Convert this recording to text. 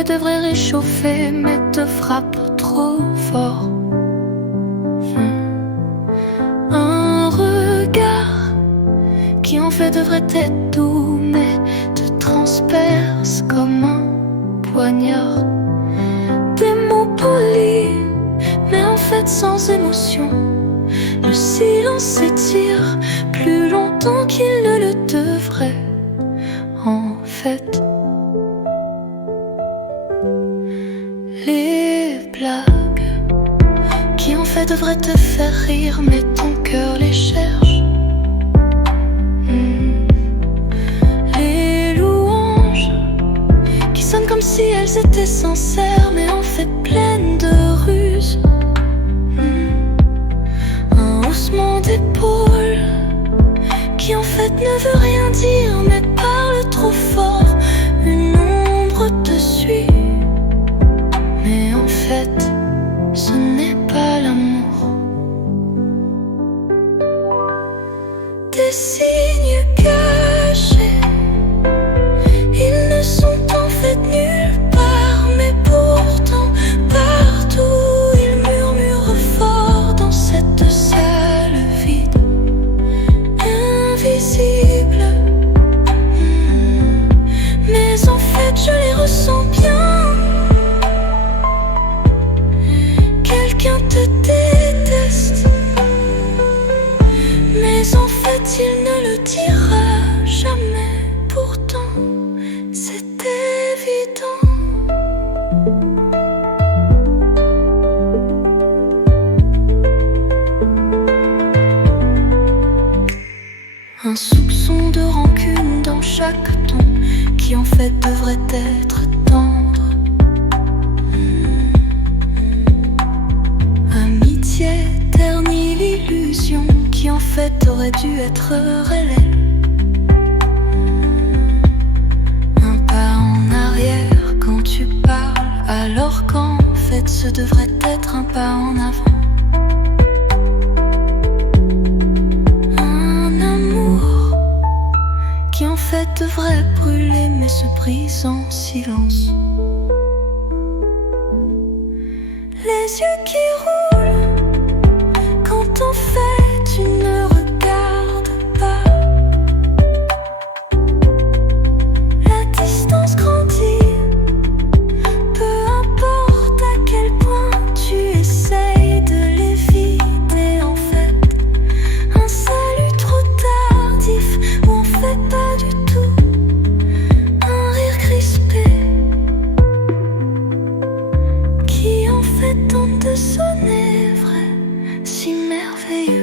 fait devrait réchauffer mais te frappe trop fort. Un regard qui en fait devrait être doux mais te transperce comme un poignard. Des mots polis mais en fait sans émotion. Le silence s'étire plus longtemps qu'il ne le devrait. En fait, les blagues qui en fait devraient te faire rire mais ton cœur les cherche. Les louanges qui sonnent comme si elles étaient sincères mais en fait pleines de ruses. Un haussement d'épaule qui en fait ne veut rien dire mais parle trop fort. Une ombre te suit mais en fait ce n'est pas l'amour. Des signes cachés, ils ne sont en fait nulle part mais pourtant partout ils murmurent fort dans cette salle vide, invisible. Mais en fait je les ressens bien. Quelqu'un te déteste, mais en fait il ne le dira jamais. Pourtant c'est évident. Un soupçon de rancune dans chaque ton qui en fait devrait être tendre. Amitié ternit l'illusion qui en fait aurait dû être réelle. Un pas en arrière quand tu parles alors qu'en fait ce devrait être un pas en avant. Qui en fait devrait brûler mais se brise en silence. Les yeux qui roulent quand en fait tu ne regardes pas. La distance grandit, peu importe à quel point tu essayes de l'éviter. En fait un salut trop tardif ou en fait pas du tout. Un rire crispé qui en fait tente de sonner vrai, si merveilleux.